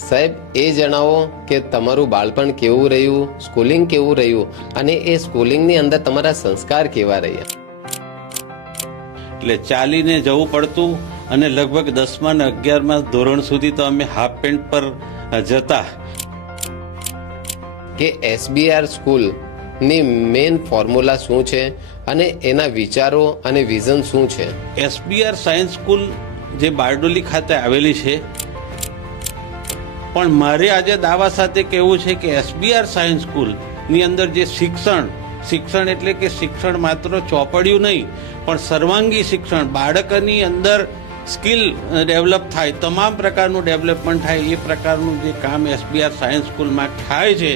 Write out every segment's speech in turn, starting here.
સાહેબ એ જણાવો કે તમારું બાળપણ કેવું રહ્યું, સ્કૂલિંગ કેવું રહ્યું અને એ સ્કૂલિંગની અંદર તમારા સંસ્કાર કેવા રહ્યા? એટલે ચાલીને જવું પડતું અને લગભગ 10મા અને 11મા ધોરણ સુધી તો અમે હાફ પેન્ટ પર જતા. કે એસબીઆર સ્કૂલ ની મેઇન ફોર્મ્યુલા શું છે અને એના વિચારો અને વિઝન શું છે? એસબીઆર સાયન્સ સ્કૂલ જે બારડોલી ખાતે આવેલી છે, પણ મારે આજે દાવા સાથે કહેવું છે કે એસબીઆર સાયન્સ સ્કૂલની અંદર જે શિક્ષણ એટલે કે શિક્ષણ માત્ર ચોપડિયું નહીં પણ સર્વાંગી શિક્ષણ, બાળકની અંદર સ્કિલ ડેવલપ થાય, તમામ પ્રકારનું ડેવલપમેન્ટ થાય, એ પ્રકારનું જે કામ એસબીઆર સાયન્સ સ્કૂલમાં થાય છે.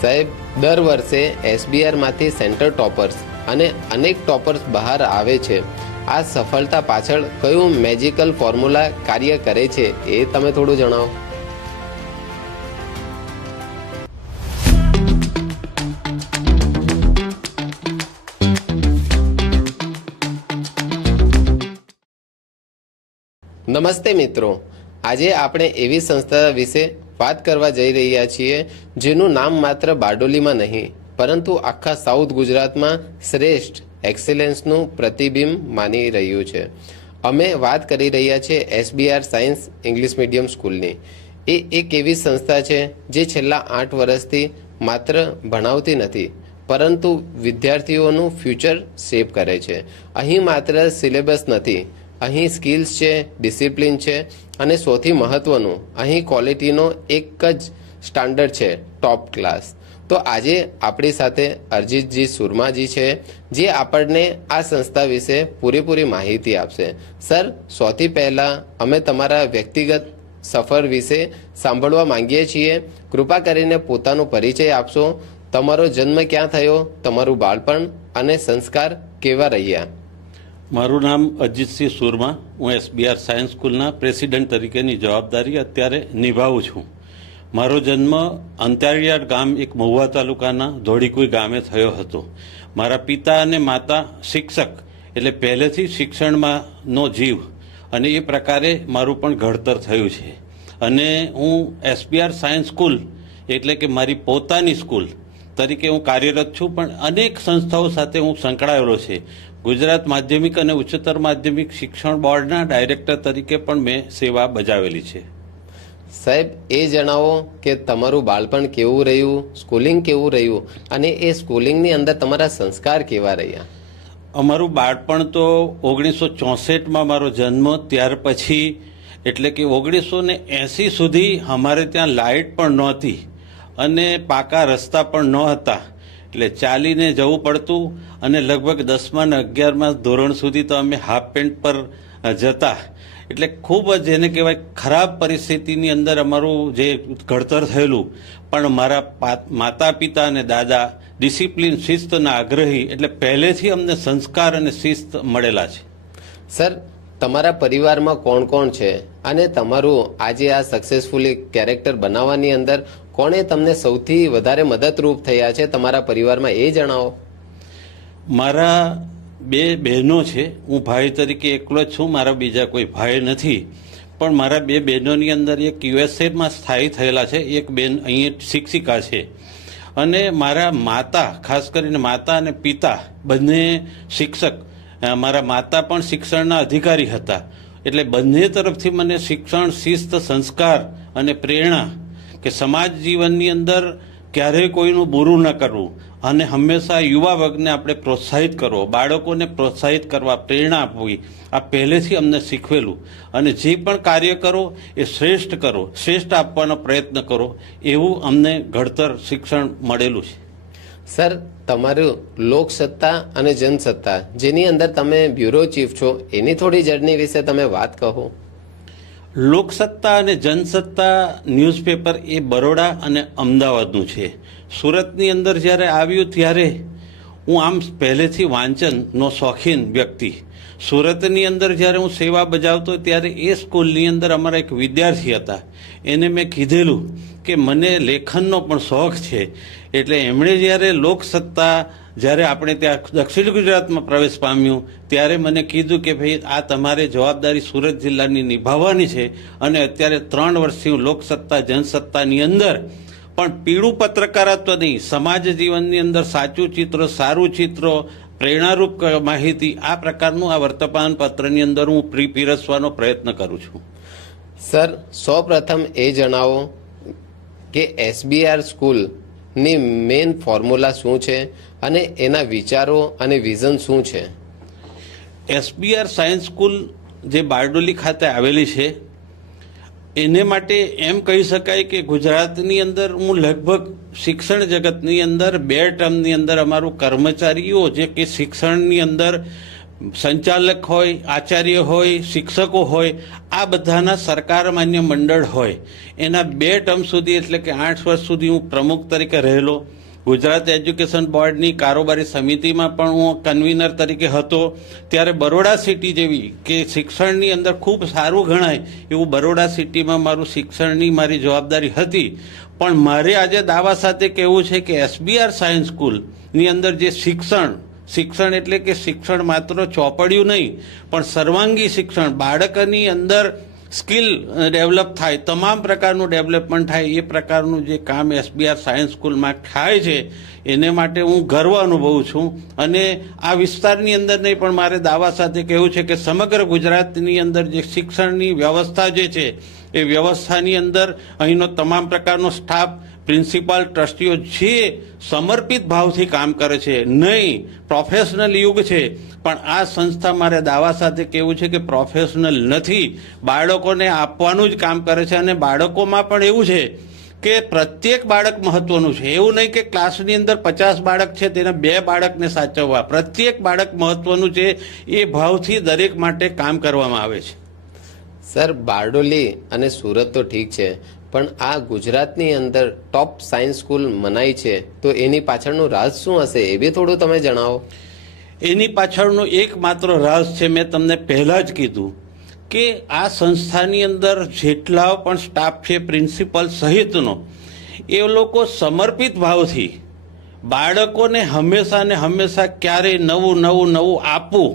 સાહેબ દર વર્ષે એસબીઆર માંથી સેન્ટર ટોપર્સ અને અનેક ટોપર્સ બહાર આવે છે. આ સફળતા પાછળ કયું મેજિકલ ફોર્મ્યુલા કાર્ય કરે છે એ તમે થોડું જણાવો. નમસ્તે મિત્રો, આજે આપણે એવી સંસ્થા વિશે વાત કરવા જઈ રહ્યા છીએ જેનું નામ માત્ર બારડોલીમાં નહીં પરંતુ આખા સાઉથ ગુજરાતમાં શ્રેષ્ઠ એક્સેલન્સનું પ્રતિબિંબ માની રહ્યું છે. અમે વાત કરી રહ્યા છીએ એસબીઆર સાયન્સ ઇંગ્લિશ મીડિયમ સ્કૂલની. એ એક એવી સંસ્થા છે જે છેલ્લા 8 વર્ષથી માત્ર ભણાવતી નથી પરંતુ વિદ્યાર્થીઓનું ફ્યુચર શેપ કરે છે. અહીં માત્ર સિલેબસ નથી, અહીં સ્કિલ્સ છે, ડિસિપ્લિન છે અને સૌથી મહત્વનું અહીં ક્વોલિટીનો એક જ સ્ટાન્ડર્ડ છે, ટોપ ક્લાસ. તો આજે આપણી સાથે અરજીતજી સુરમાજી છે જે આપણને આ સંસ્થા વિશે પૂરેપૂરી માહિતી આપશે. સર, સૌથી પહેલા અમે તમારા વ્યક્તિગત સફર વિશે સાંભળવા માંગીએ છીએ. કૃપા કરીને પોતાનો પરિચય આપશો. તમારો જન્મ ક્યાં થયો, તમારું બાળપણ અને સંસ્કાર કેવા રહ્યા? મારું નામ અજીતસિંહ સુરમા. હું એસબીઆર સાયન્સ સ્કૂલના પ્રેસિડેન્ટ તરીકેની જવાબદારી અત્યારે નિભાવું છું. મારો જન્મ અંતરિયાળ ગામ એક મહુવા તાલુકાના ધોળીકુઈ ગામે થયો હતો. મારા પિતા અને માતા શિક્ષક એટલે પહેલેથી શિક્ષણમાં નો જીવ, અને એ પ્રકારે મારું પણ ઘડતર થયું છે. અને હું એસબીઆર સાયન્સ સ્કૂલ એટલે કે મારી પોતાની સ્કૂલ તરીકે હું કાર્યરત છું, પણ અનેક સંસ્થાઓ સાથે હું સંકળાયેલો છે. ગુજરાત માધ્યમિક અને ઉચ્ચતર માધ્યમિક શિક્ષણ બોર્ડના ડાયરેક્ટર તરીકે પણ મેં સેવા બજાવેલી છે. સાહેબ એ જણાવો કે તમારું બાળપણ કેવું રહ્યું, સ્કૂલિંગ કેવું રહ્યું અને એ સ્કૂલિંગની અંદર તમારા સંસ્કાર કેવા રહ્યા? અમારું બાળપણ તો 1964માં મારો જન્મ, ત્યાર પછી એટલે કે 1980 સુધી અમારે ત્યાં લાઇટ પણ નહોતી અને પાકા રસ્તા પણ ન હતા. એટલે ચાલીને જવું પડતું અને લગભગ 10મા અને 11મા ધોરણ સુધી તો અમે હાફ પેન્ટ પર જતા. એટલે ખૂબ જ જેને કહેવાય ખરાબ પરિસ્થિતિની અંદર અમારું જે ઘડતર થયેલું. પણ મારા માતા પિતા અને દાદા ડિસિપ્લિન, શિસ્તના આગ્રહી, એટલે પહેલેથી અમને સંસ્કાર અને શિસ્ત મળેલા છે. સર, તમારા પરિવારમાં કોણ કોણ છે અને તમારું આજે આ સક્સેસફુલી કેરેક્ટર બનાવવાની અંદર કોણે તમને સૌથી વધારે મદદરૂપ થયા છે તમારા પરિવારમાં, એ જણાવો. મારા 2 બહેનો છે. હું ભાઈ તરીકે એકલો જ છું, મારા બીજા કોઈ ભાઈ નથી. પણ મારા 2 બહેનોની અંદર એક યુએસએમાં સ્થાયી થયેલા છે, એક બેન અહીંયા શિક્ષિકા છે. અને મારા માતા, ખાસ કરીને માતા અને પિતા બંને શિક્ષક. મારા માતા પણ શિક્ષણના અધિકારી હતા. એટલે બંને તરફથી મને શિક્ષણ, શિસ્ત, સંસ્કાર અને પ્રેરણા કે સમાજ જીવનની અંદર ક્યારેય કોઈનું બુરું ન કરવું અને હંમેશા યુવા વર્ગને આપણે પ્રોત્સાહિત કરવો, બાળકોને પ્રોત્સાહિત કરવા, પ્રેરણા આપવી, આ પહેલેથી અમને શીખવેલું. અને જે પણ કાર્ય કરો એ શ્રેષ્ઠ કરો, શ્રેષ્ઠ આપવાનો પ્રયત્ન કરો, એવું અમને ઘડતર શિક્ષણ મળેલું છે. સર, તમારું લોકસત્તા અને જનસત્તા જેની અંદર તમે બ્યુરો ચીફ છો એની થોડી જર્ની વિશે તમે વાત કહો. લોકસત્તા અને જનસત્તા ન્યૂઝપેપર એ બરોડા અને અમદાવાદનું છે. સુરતની અંદર જ્યારે આવ્યું ત્યારે હું આમ પહેલેથી વાંચનનો શોખીન વ્યક્તિ. સુરતની અંદર જ્યારે હું સેવા બજાવતો ત્યારે એ સ્કૂલની અંદર અમારા એક વિદ્યાર્થી હતા. એને મેં કીધેલું કે મને લેખનનો પણ શોખ છે. એટલે એમણે જ્યારે લોકસત્તા જ્યારે આપણે ત્યાં દક્ષિણ ગુજરાતમાં પ્રવેશ પામ્યું ત્યારે મને કીધું કે ભાઈ આ તમારે જવાબદારી સુરત જિલ્લાની નિભાવવાની છે અને અત્યારે 3 વર્ષથી હું લોકસત્તા જનસત્તાની અંદર પણ પીળું પત્રકારત્વ નહીં, સમાજ જીવનની અંદર સાચું ચિત્ર, સારું ચિત્ર, પ્રેરણારૂપ માહિતી આ પ્રકારનું આ વર્તમાન પત્રની અંદર હું પીરસવાનો પ્રયત્ન કરું છું. સર, સૌપ્રથમ એ જણાવો કે એસબીઆર સ્કૂલની મેઇન ફોર્મ્યુલા શું છે અને એના વિચારો અને વિઝન શું છે? એસબીઆર સાયન્સ સ્કૂલ જે બારડોલી ખાતે આવેલી છે એને માટે એમ કહી શકાય કે ગુજરાતની અંદર હું લગભગ શિક્ષણ જગતની અંદર 2 ટર્મની અંદર અમારું કર્મચારીઓ જે કે શિક્ષણની અંદર સંચાલક હોય, આચાર્ય હોય, શિક્ષકો હોય, આ બધાના સરકાર માન્ય મંડળ હોય એના 2 ટર્મ સુધી એટલે કે 8 વર્ષ સુધી હું પ્રમુખ તરીકે રહેલો. ગુજરાત એજ્યુકેશન બોર્ડની કારોબારી સમિતિમાં પણ હું કન્વીનર તરીકે હતો. ત્યારે બરોડા સિટી જેવી કે શિક્ષણની અંદર ખૂબ સારું ગણાય એવું બરોડા સિટીમાં મારું શિક્ષણની મારી જવાબદારી હતી. પણ મારે આજે દાવા સાથે કહેવું છે કે એસબીઆર સાયન્સ સ્કૂલની અંદર જે શિક્ષણ એટલે કે શિક્ષણ માત્ર ચોપડિયું નહીં પણ સર્વાંગી શિક્ષણ, બાળકની અંદર સ્કિલ ડેવલપ થાય, તમામ પ્રકારનું ડેવલપમેન્ટ થાય એ પ્રકારનું જે કામ એસબીઆર સાયન્સ સ્કૂલમાં થાય છે એને માટે હું ગર્વ અનુભવું છું. અને આ વિસ્તારની અંદર નહીં પણ મારે દાવા સાથે કહેવું છે કે સમગ્ર ગુજરાતની અંદર જે શિક્ષણની વ્યવસ્થા જે છે એ વ્યવસ્થાની અંદર અહીંનો તમામ પ્રકારનો સ્ટાફ, પ્રિન્સિપાલ, ટ્રસ્ટીઓ જે સમર્પિત ભાવથી કામ કરે છે. નહીં પ્રોફેશનલ યુગ છે પણ આ સંસ્થા મારે દાવા સાથે કહેવું છે કે પ્રોફેશનલ નથી, બાળકોને આપવાનું જ કામ કરે છે. અને બાળકોમાં પણ એવું છે કે પ્રત્યેક બાળક મહત્વનું છે. એવું નહીં કે ક્લાસની અંદર 50 બાળક છે તેના 2 બાળકને સાચવવા, પ્રત્યેક બાળક મહત્વનું છે એ ભાવથી દરેક માટે કામ કરવામાં આવે છે. સર, બારડોલી અને સુરત તો ઠીક છે પણ આ ગુજરાતની અંદર ટોપ સાયન્સ સ્કૂલ મનાઈ છે તો એની પાછળનું રાજ શું હશે એ બી થોડું તમે જણાવો. એની પાછળનું એકમાત્ર રાજ છે, મેં તમને પહેલા જ કીધું કે આ સંસ્થાની અંદર જેટલા પણ સ્ટાફ છે, પ્રિન્સિપલ સહિતનો, એ લોકો સમર્પિત ભાવથી બાળકોને હંમેશા ને હંમેશા ક્યારેય નવું આપવું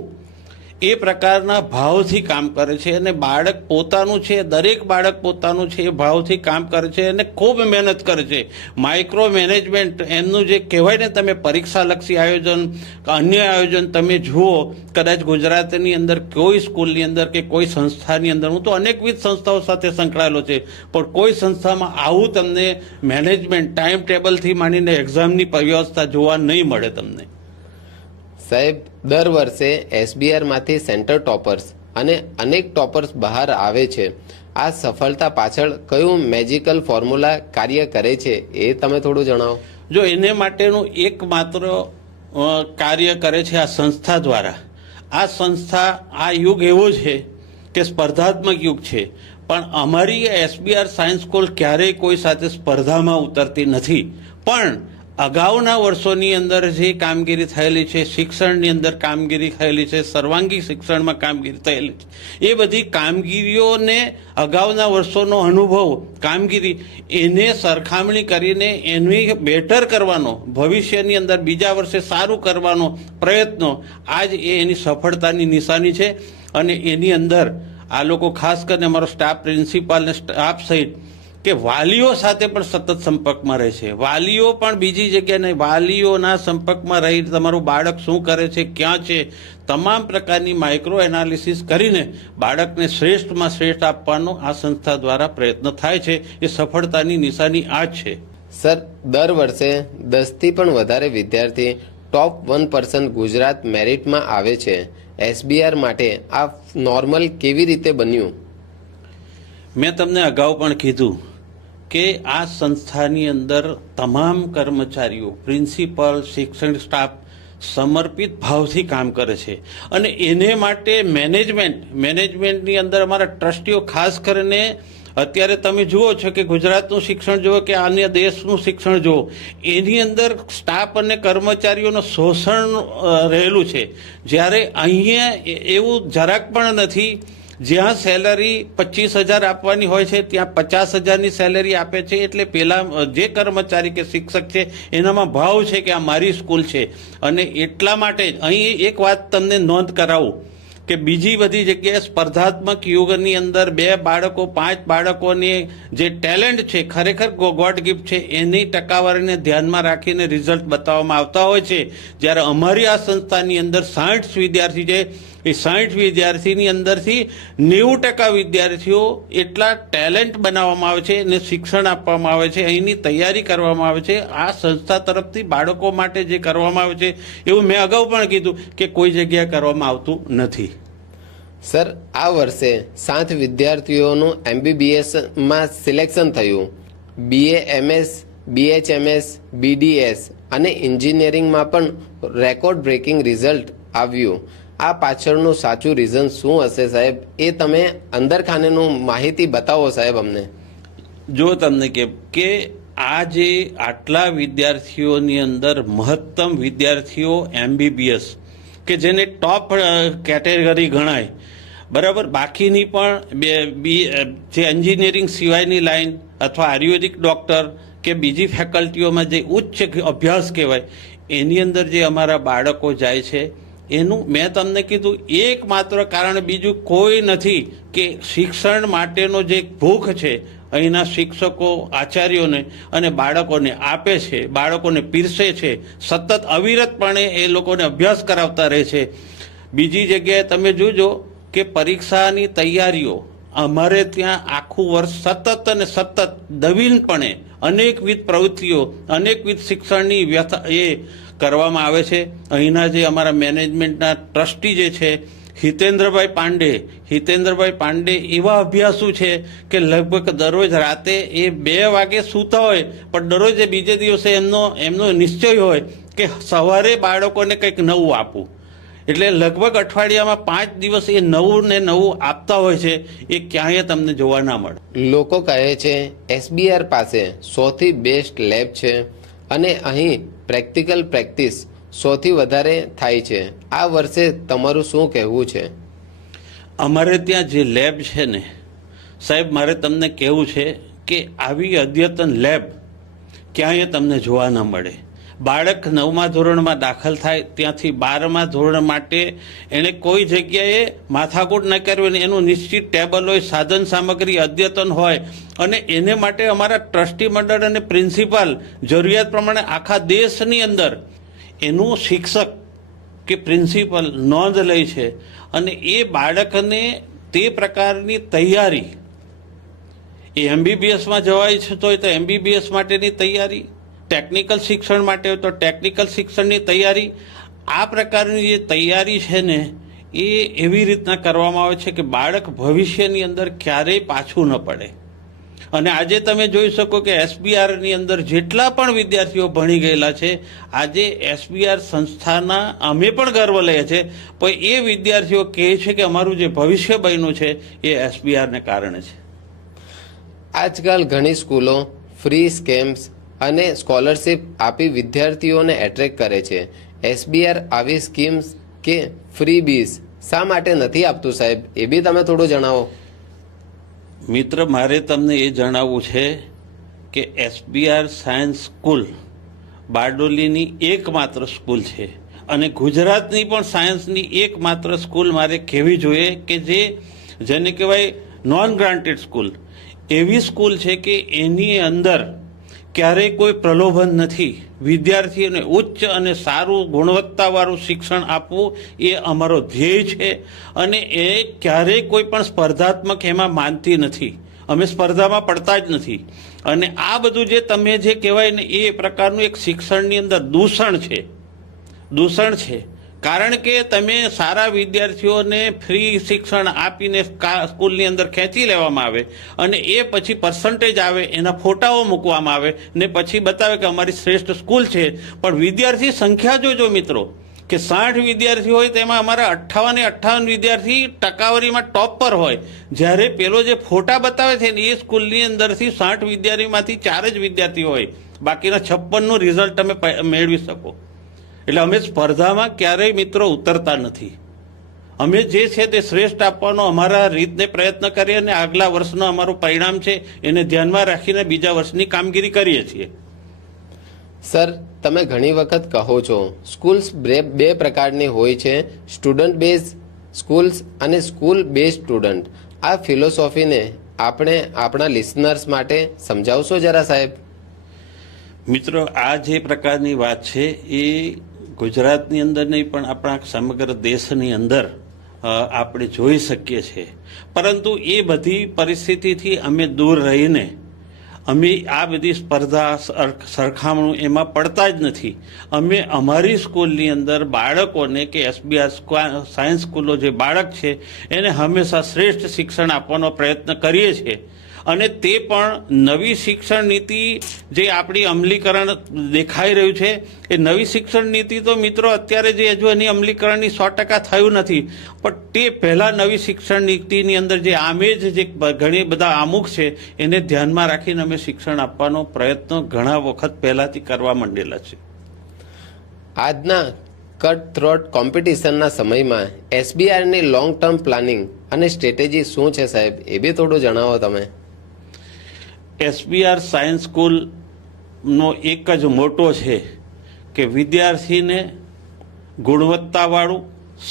એ પ્રકારના ભાવથી કામ કરે છે. અને બાળક પોતાનું છે, દરેક બાળક પોતાનું છે એ ભાવથી કામ કરે છે અને ખૂબ મહેનત કરે છે. માઇક્રો મેનેજમેન્ટ એમનું જે કહેવાય ને, તમે પરીક્ષાલક્ષી આયોજન, અન્ય આયોજન તમે જુઓ, કદાચ ગુજરાતની અંદર કોઈ સ્કૂલની અંદર કે કોઈ સંસ્થાની અંદર, હું તો અનેકવિધ સંસ્થાઓ સાથે સંકળાયેલો છે પણ કોઈ સંસ્થામાં આવું તમને મેનેજમેન્ટ, ટાઈમ ટેબલથી માંડીને એક્ઝામની વ્યવસ્થા જોવા નહીં મળે તમને. સાહેબ, દર વર્ષે એસબીઆરમાંથી સેન્ટર ટોપર્સ અને અનેક ટોપર્સ બહાર આવે છે. આ સફળતા પાછળ કયું મેજિકલ ફોર્મ્યુલા કાર્ય કરે છે એ તમે થોડું જણાવો. જો એને માટેનું એકમાત્ર કાર્ય કરે છે આ સંસ્થા દ્વારા. આ સંસ્થા, આ યુગ એવો છે કે સ્પર્ધાત્મક યુગ છે પણ અમારી એસબીઆર સાયન્સ સ્કૂલ ક્યારેય કોઈ સાથે સ્પર્ધામાં ઉતરતી નથી. પણ અગાઉના વર્ષોની અંદર જે કામગીરી થયેલી છે, શિક્ષણની અંદર કામગીરી થયેલી છે, સર્વાંગી શિક્ષણમાં કામગીરી થયેલી છે, એ બધી કામગીરીઓને અગાઉના વર્ષોનો અનુભવ, કામગીરી એને સરખામણી કરીને એની બેટર કરવાનો, ભવિષ્યની અંદર બીજા વર્ષે સારું કરવાનો પ્રયત્નો આજ એની સફળતાની નિશાની છે. અને એની અંદર આ લોકો, ખાસ કરીને અમારો સ્ટાફ, પ્રિન્સિપાલ અને સ્ટાફ સહિત કે વાલીઓ સાથે પણ સતત સંપર્કમાં રહે છે. વાલીઓ પણ બીજી જગ્યાએ નહીં, વાલીઓના સંપર્કમાં રહી તમારું બાળક શું કરે છે, ક્યાં છે, તમામ પ્રકારની માઇક્રો એનાલિસિસ કરીને બાળકને શ્રેષ્ઠમાં શ્રેષ્ઠ આપવાનો આ સંસ્થા દ્વારા પ્રયત્ન થાય છે. એ સફળતાની નિશાની આ જ છે. સર, દર વર્ષે 10થી પણ વધારે વિદ્યાર્થી ટોપ 1% ગુજરાત મેરિટમાં આવે છે. એસબીઆર માટે આ નોર્મલ કેવી રીતે બન્યું? મેં તમને અગાઉ પણ કીધું કે આ સંસ્થાની અંદર તમામ કર્મચારીઓ, પ્રિન્સિપલ, શિક્ષણ સ્ટાફ સમર્પિત ભાવથી કામ કરે છે. અને એને માટે મેનેજમેન્ટની અંદર અમારા ટ્રસ્ટીઓ, ખાસ કરીને અત્યારે તમે જુઓ છો કે ગુજરાતનું શિક્ષણ જુઓ કે અન્ય દેશનું શિક્ષણ જુઓ, એની અંદર સ્ટાફ અને કર્મચારીઓનું શોષણ રહેલું છે. જ્યારે અહીંયા એવું જરાક પણ નથી. જ્યાં સેલરી 25,000 આપવાની હોય છે ત્યાં 50,000ની સેલરી આપે છે. એટલે પેલા જે કર્મચારી કે શિક્ષક છે એનામાં ભાવ છે કે આ મારી સ્કૂલ છે. અને એટલા માટે જ અહીં એક વાત તમને નોંધ કરાવું કે બીજી બધી જગ્યાએ સ્પર્ધાત્મક યુગની અંદર 2 બાળકો 5 બાળકોની જે ટેલેન્ટ છે ખરેખર ગોડ ગિફ્ટ છે એની ટકાવારીને ધ્યાનમાં રાખીને રિઝલ્ટ બતાવવામાં આવતા હોય છે. જ્યારે અમારી આ સંસ્થાની અંદર 60 વિદ્યાર્થી છે, એ 60 વિદ્યાર્થીની અંદરથી 90% વિદ્યાર્થીઓ એટલા ટેલેન્ટ બનાવવામાં આવે છે અને શિક્ષણ આપવામાં આવે છે, અહીંની તૈયારી કરવામાં આવે છે. આ સંસ્થા તરફથી બાળકો માટે જે કરવામાં આવે છે એવું મેં અગાઉ પણ કીધું કે કોઈ જગ્યાએ કરવામાં આવતું નથી. સર, આ વર્ષે 7 વિદ્યાર્થીઓનું MBBSમાં સિલેક્શન થયું. BAMS, BHMS, BDS અને એન્જિનિયરિંગમાં પણ રેકોર્ડ બ્રેકિંગ રિઝલ્ટ આવ્યું. આ પાછળનું સાચું રીઝન શું હશે સાહેબ? એ તમે અંદર ખાનેનું માહિતી બતાવો સાહેબ અમને. જો તમને કે આ જે આટલા વિદ્યાર્થીઓની અંદર મહત્તમ વિદ્યાર્થીઓ MBBS કે જેને ટોપ કેટેગરી ગણાય, બરાબર, બાકીની પણ જે એન્જિનિયરિંગ સિવાયની લાઈન અથવા આયુર્વેદિક ડોક્ટર કે બીજી ફેકલ્ટીઓમાં જે ઉચ્ચ અભ્યાસ કહેવાય એની અંદર જે અમારા બાળકો જાય છે એનું મેં તમને કીધું એકમાત્ર કારણ બીજું કોઈ નથી કે શિક્ષણ માટેનો જે ભૂખ છે અહીંના શિક્ષકો આચાર્યોને અને બાળકોને આપે છે, બાળકોને પીરસે છે, સતત અવિરતપણે એ લોકોને અભ્યાસ કરાવતા રહે છે. બીજી જગ્યાએ તમે જોજો કે પરીક્ષાની તૈયારીઓ અમારે ત્યાં આખું વર્ષ સતત અને સતત નવીનપણે અનેકવિધ પ્રવૃત્તિઓ, અનેકવિધ શિક્ષણની એ કરવામાં આવે છે. અહીંના જે અમારા મેનેજમેન્ટના ટ્રસ્ટી જે છે હિતેન્દ્રભાઈ પાંડે એવા અભ્યાસુ છે કે લગભગ દરરોજ રાતે એ 2 વાગે સૂતા હોય પણ દરરોજ બીજે દિવસે એમનો નિશ્ચય હોય કે સવારે બાળકોને કંઈક નવું આપવું. એટલે લગભગ અઠવાડિયામાં 5 દિવસ એ નવું ને નવું આપતા હોય છે. એ ક્યાંય તમને જોવા ના મળે. લોકો કહે છે SBR પાસે સૌથી બેસ્ટ લેબ છે અને અહીં પ્રેક્ટિકલ પ્રેક્ટિસ સૌથી વધારે થાય છે. આ વર્ષે તમારું શું કહેવું છે? અમારે ત્યાં જે લેબ છે ને સાહેબ, મારે તમને કહેવું છે કે આવી અદ્યતન લેબ ક્યાંય તમને જોવા ન મળે. બાળક 9મા ધોરણમાં દાખલ થાય ત્યાંથી 12મા ધોરણ માટે એણે કોઈ જગ્યાએ માથાકૂટ ન કરવી અને એનું નિશ્ચિત ટેબલ હોય, સાધન સામગ્રી અદ્યતન હોય અને એને માટે અમારા ટ્રસ્ટી મંડળ અને પ્રિન્સિપાલ જરૂરિયાત પ્રમાણે આખા દેશની અંદર એનું શિક્ષક કે પ્રિન્સિપલ નોંધ લે છે અને એ બાળકને તે પ્રકારની તૈયારી એ MBBSમાં જવાય છે તો MBBS માટેની તૈયારી, ટેકનિકલ શિક્ષણ માટે હોય તો ટેકનિકલ શિક્ષણની તૈયારી, આ પ્રકારની જે તૈયારી છે ને એ એવી રીતના કરવામાં આવે છે કે બાળક ભવિષ્યની અંદર ક્યારેય પાછું ન પડે. અને આજે તમે જોઈ શકો કે SBRની અંદર જેટલા પણ વિદ્યાર્થીઓ ભણી ગયેલા છે, આજે SBR સંસ્થાના અમે પણ ગર્વ લઈએ છીએ, પણ એ વિદ્યાર્થીઓ કહે છે કે અમારું જે ભવિષ્ય બન્યું છે એ SBRને કારણે છે. આજકાલ ઘણી સ્કૂલો ફ્રી સ્કેમ્સ અને સ્કોલરશિપ આપી વિદ્યાર્થીઓને એટ્રેક્ટ કરે છે. SBR આવી સ્કીમ્સ કે ફ્રીબીઝ શા માટે નથી આપતું સાહેબ? એ બી તમે થોડું જણાવો. મિત્ર, મારે તમને એ જણાવવું છે કે SBR સાયન્સ સ્કૂલ બારડોલીની એકમાત્ર સ્કૂલ છે અને ગુજરાતની પણ સાયન્સની એકમાત્ર સ્કૂલ મારે કહેવી જોઈએ કે જેને કહેવાય નોન ગ્રાન્ટેડ સ્કૂલ. એવી સ્કૂલ છે કે એની અંદર ક્યારેય કોઈ પ્રલોભન નથી. વિદ્યાર્થીઓને ઉચ્ચ અને સારું ગુણવત્તાવાળું શિક્ષણ આપવું એ અમારો ધ્યેય છે અને એ ક્યારેય કોઈ પણ સ્પર્ધાત્મક એમાં માનતી નથી. અમે સ્પર્ધામાં પડતા જ નથી. અને આ બધું જે તમે જે કહેવાય ને એ પ્રકારનું એક શિક્ષણની અંદર દૂષણ છે. કારણ કે તમે સારા વિદ્યાર્થીઓને ફ્રી શિક્ષણ આપીને સ્કૂલની અંદર ખેંચી લેવામાં આવે અને એ પછી પર્સન્ટેજ આવે, એના ફોટાઓ મૂકવામાં આવે ને પછી બતાવે કે અમારી શ્રેષ્ઠ સ્કૂલ છે. પણ વિદ્યાર્થી સંખ્યા જોજો મિત્રો કે 60 વિદ્યાર્થી હોય તેમાં અમારા 58 વિદ્યાર્થી ટકાવારીમાં ટોપ પર હોય. જ્યારે પેલો જે ફોટા બતાવે છે ને એ સ્કૂલની અંદરથી 60 વિદ્યાર્થીમાંથી 4 જ વિદ્યાર્થી હોય, બાકીના 56નું રિઝલ્ટ તમે મેળવી શકો. એટલે અમે સ્પર્ધામાં ક્યારેય મિત્રો ઉતરતા નથી અમે જે છે તે શ્રેષ્ઠ આપવાનો અમારા રીતને પ્રયત્ન કરીએ અને આગલા વર્ષનું અમારું પરિણામ છે એને ધ્યાનમાં રાખીને બીજા વર્ષની કામગીરી કરીએ છીએ. સર, તમે ઘણી વખત કહો છો સ્કૂલ્સ બે પ્રકારની હોય છે, સ્ટુડન્ટ બેઝ સ્કૂલ્સ અને સ્કૂલ બેઝ સ્ટુડન્ટ. આ ફિલોસોફીને આપણે આપણા લિસનર્સ માટે સમજાવશો જરા સાહેબ? મિત્રો, આ જે પ્રકારની વાત છે એ ગુજરાતની અંદર નહીં પણ આપણા સમગ્ર દેશની અંદર આપણે જોઈ શકીએ છીએ. પરંતુ એ બધી પરિસ્થિતિથી અમે દૂર રહીને અમે આ બધી સ્પર્ધા સરખામણું એમાં પડતા જ નથી. અમે અમારી સ્કૂલની અંદર બાળકોને કે એસબીઆર સાયન્સ સ્કૂલો જે બાળક છે એને હંમેશા શ્રેષ્ઠ શિક્ષણ આપવાનો પ્રયત્ન કરીએ છીએ. અને તે પણ નવી શિક્ષણ નીતિ જે આપણી અમલીકરણ દેખાઈ રહ્યું છે એ નવી શિક્ષણ નીતિ તો મિત્રો અત્યારે જે હજુ એની અમલીકરણની 100% થયું નથી, પણ તે પહેલાં નવી શિક્ષણ નીતિની અંદર જે આમેજ જે ઘણી બધા આમુખ છે એને ધ્યાનમાં રાખીને અમે શિક્ષણ આપવાનો પ્રયત્ન ઘણા વખત પહેલાંથી કરવા માંડેલા છે. આજના કટ થ્રોટ કોમ્પિટિશનના સમયમાં એસબીઆરની લોંગ ટર્મ પ્લાનિંગ અને સ્ટ્રેટેજી શું છે સાહેબ, એ બી થોડું જણાવો તમે. એસબીઆર સાયન્સ સ્કૂલનો એક જ મોટો છે કે વિદ્યાર્થીને ગુણવત્તાવાળું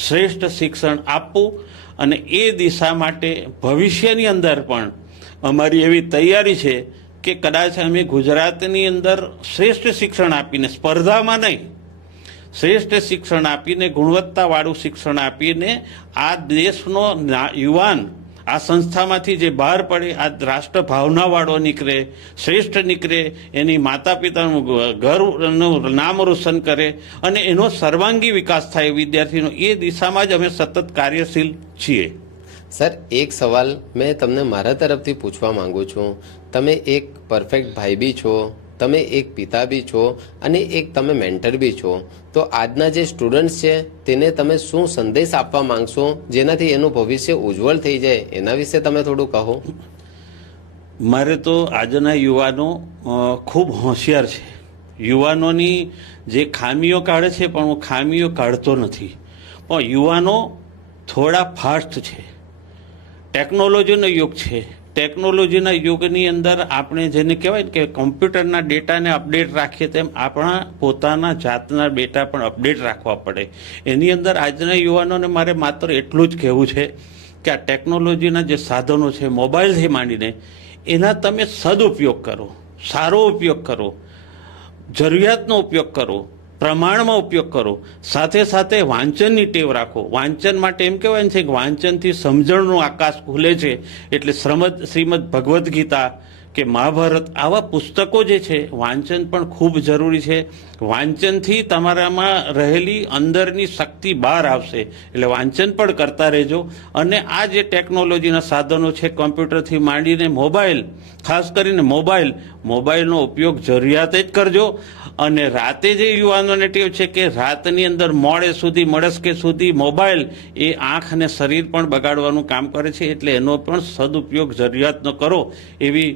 શ્રેષ્ઠ શિક્ષણ આપવું અને એ દિશા માટે ભવિષ્યની અંદર પણ અમારી એવી તૈયારી છે કે કદાચ અમે ગુજરાતની અંદર શ્રેષ્ઠ શિક્ષણ આપીને, સ્પર્ધામાં નહીં, શ્રેષ્ઠ શિક્ષણ આપીને, ગુણવત્તાવાળું શિક્ષણ આપીને આ દેશનો યુવાન આ સંસ્થામાંથી જે બહાર પડે આ રાષ્ટ્ર ભાવનાવાળો નીકળે, શ્રેષ્ઠ નીકળે, એની માતા પિતાનું ઘરનું નામ રોશન કરે અને એનો સર્વાંગી વિકાસ થાય વિદ્યાર્થીનો, એ દિશામાં જ અમે સતત કાર્યશીલ છીએ. સર, એક સવાલ મેં તમને મારા તરફથી પૂછવા માંગુ છું. તમે એક પરફેક્ટ ભાઈ બી છો, તમે એક પિતા બી છો અને એક તમે મેન્ટર બી છો. તો આજના જે સ્ટુડન્ટ્સ છે તેને તમે શું સંદેશ આપવા માંગશો જેનાથી એનું ભવિષ્ય ઉજ્જવળ થઈ જાય, એના વિશે તમે થોડું કહો. મારે તો આજના યુવાનો ખૂબ હોશિયાર છે. યુવાનોની જે ખામીઓ કાઢે છે પણ હું ખામીઓ કાઢતો નથી, પણ યુવાનો થોડા ફાસ્ટ છે. ટેકનોલોજીનો યુગ છે. ટેકનોલોજીના યુગની અંદર આપણે જેને કહેવાય કે કોમ્પ્યુટરના ડેટાને અપડેટ રાખીએ તેમ આપણા પોતાના જાતના ડેટા પણ અપડેટ રાખવા પડે. એની અંદર આજના યુવાનોને મારે માત્ર એટલું જ કહેવું છે કે આ ટેકનોલોજીના જે સાધનો છે મોબાઈલથી માંડીને એના તમે સદુપયોગ કરો, સારો ઉપયોગ કરો, જરૂરિયાતનો ઉપયોગ કરો, પ્રમાણમાં ઉપયોગ કરો. સાથે સાથે વાંચનની ટેવ રાખો. વાંચન માટે એમ કહેવાય છે કે વાંચનથી સમજણનો આકાશ ખુલે છે. એટલે શ્રીમદ ભગવદ્ ગીતા કે મહાભારત આવા પુસ્તકો જે છે વાંચન પણ ખૂબ જરૂરી છે. વાંચનથી તમારામાં રહેલી અંદરની શક્તિ બહાર આવશે. એટલે વાંચન પણ કરતા રહેજો. અને આ જે ટેકનોલોજીના સાધનો છે કોમ્પ્યુટરથી માંડીને મોબાઈલ, ખાસ કરીને મોબાઈલનો ઉપયોગ જરૂરિયાતે જ કરજો. અને રાતે જે યુવાનોને ટેવ છે કે રાતની અંદર મોડે સુધી, મળસ્કે સુધી મોબાઈલ એ આંખ અને શરીર પણ બગાડવાનું કામ કરે છે. એટલે એનો પણ સદુપયોગ જરૂરિયાતનો કરો એવી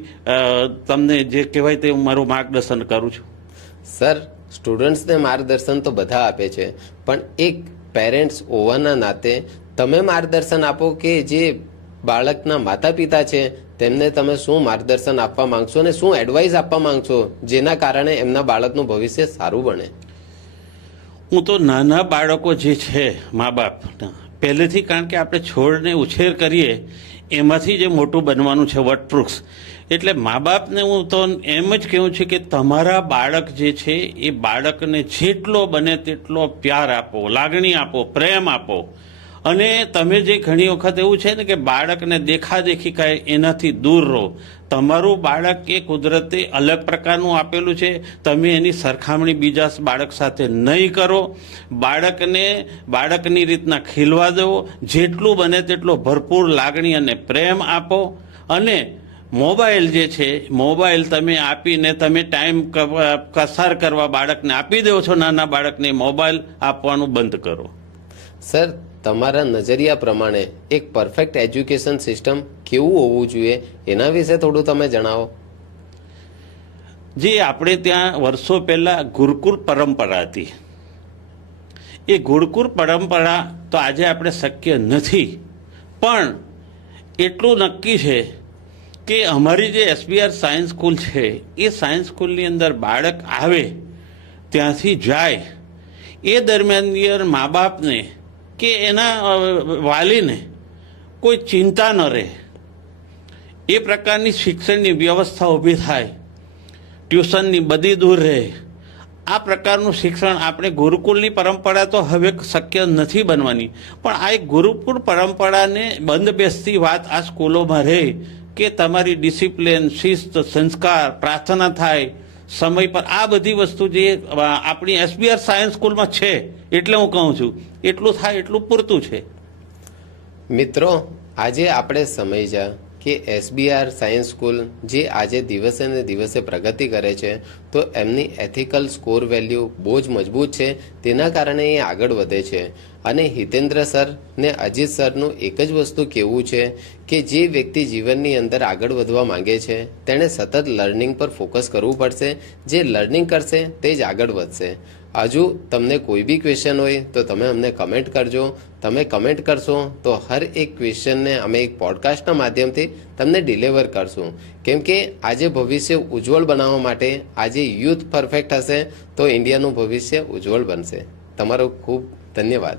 તમને જે કહેવાય તે હું મારું માર્ગદર્શન કરું છું. સર, સ્ટુડન્ટ્સને માર્ગદર્શન તો બધા આપે છે, પણ એક પેરેન્ટ્સ હોવાના નાતે તમે માર્ગદર્શન આપો કે જે બાળકના માતા પિતા છે તેમને તમે શું માર્ગદર્શન આપવા માંગશો અને શું એડવાઇસ આપવા માંગશો જેના કારણે એમના બાળકનું ભવિષ્ય સારું બને? હું તો નાના બાળકો જે છે મા બાપ પહેલેથી, કારણ કે આપણે છોડને ઉછેર કરીએ એમાંથી જે મોટું બનવાનું છે વટવૃક્ષ, એટલે મા બાપને હું તો એમ જ કહું છું કે તમારા બાળક જે છે એ બાળકને જેટલો બને તેટલો પ્યાર આપો, લાગણી આપો, પ્રેમ આપો. અને તમે જે ઘણી વખત એવું છે ને કે બાળકને દેખાદેખી કહે એનાથી દૂર રહો. તમારું બાળક એ કુદરતે અલગ પ્રકારનું આપેલું છે. તમે એની સરખામણી બીજા બાળક સાથે નહીં કરો. બાળકની રીતના ખીલવા દો. જેટલું બને તેટલો ભરપૂર લાગણી અને પ્રેમ આપો. અને મોબાઈલ જે છે, મોબાઈલ તમે આપીને તમે ટાઈમ પસાર કરવા બાળકને આપી દો છો, નાના બાળકને મોબાઈલ આપવાનું બંધ કરો. સર, તમારા નજરિયા પ્રમાણે એક પરફેક્ટ એજ્યુકેશન સિસ્ટમ કેવું હોવું જોઈએ એના વિશે થોડું તમે જણાવો. જે આપણે ત્યાં વર્ષો પહેલા ગુરુકુળ પરંપરા હતી એ ગુરુકુળ પરંપરા તો આજે આપણે શક્ય નથી, પણ એટલું નક્કી છે કે અમારી જે એસબીઆર સાયન્સ સ્કૂલ છે એ સાયન્સ સ્કૂલની અંદર બાળક આવે ત્યાંથી જાય એ દરમિયાનની અંદર મા બાપને કે એના વાલીને કોઈ ચિંતા ન રહે, એ પ્રકારની શિક્ષણની વ્યવસ્થા ઊભી થાય, ટ્યુશનની બધી દૂર રહે. આ પ્રકારનું શિક્ષણ આપણે ગુરુકુળની પરંપરા તો હવે શક્ય નથી બનવાની, પણ આ એક ગુરુકુળ પરંપરાને બંધ બેસતી વાત આ સ્કૂલોમાં રહે કે તમારી ડિસિપ્લિન, શિસ્ત, સંસ્કાર, પ્રાર્થના થાય સમય પર, આ બધી વસ્તુ જે આપણી એસબીઆર સાયન્સ સ્કૂલમાં છે, એટલે હું કહું છું એટલું થાય એટલું પૂરતું છે. મિત્રો, આજે આપણે સમજ્યા કે એસબીઆર સાયન્સ સ્કૂલ જે આજે દિવસે ને દિવસે પ્રગતિ કરે છે, તો એમની એથિકલ સ્કોર વેલ્યુ બહુ જ મજબૂત છે, તેના કારણે એ આગળ વધે છે. અને હિતેન્દ્ર સર ને અજીત સરનું એક જ વસ્તુ કહેવું છે કે જે વ્યક્તિ જીવનની અંદર આગળ વધવા માંગે છે તેણે સતત લર્નિંગ પર ફોકસ કરવું પડશે. જે લર્નિંગ કરશે તે જ આગળ વધશે. હજુ તમને કોઈ બી ક્વેશ્ચન હોય તો તમે અમને કમેન્ટ કરજો. તમે કમેન્ટ કરશો તો હર એક ક્વેશ્ચનને અમે એક પોડકાસ્ટના માધ્યમથી તમને ડિલિવર કરશું. કેમ કે આજે ભવિષ્ય ઉજ્જવળ બનાવવા માટે આજે યુથ પરફેક્ટ હશે તો ઇન્ડિયાનું ભવિષ્ય ઉજ્જવળ બનશે. તમારો ખૂબ ધન્યવાદ.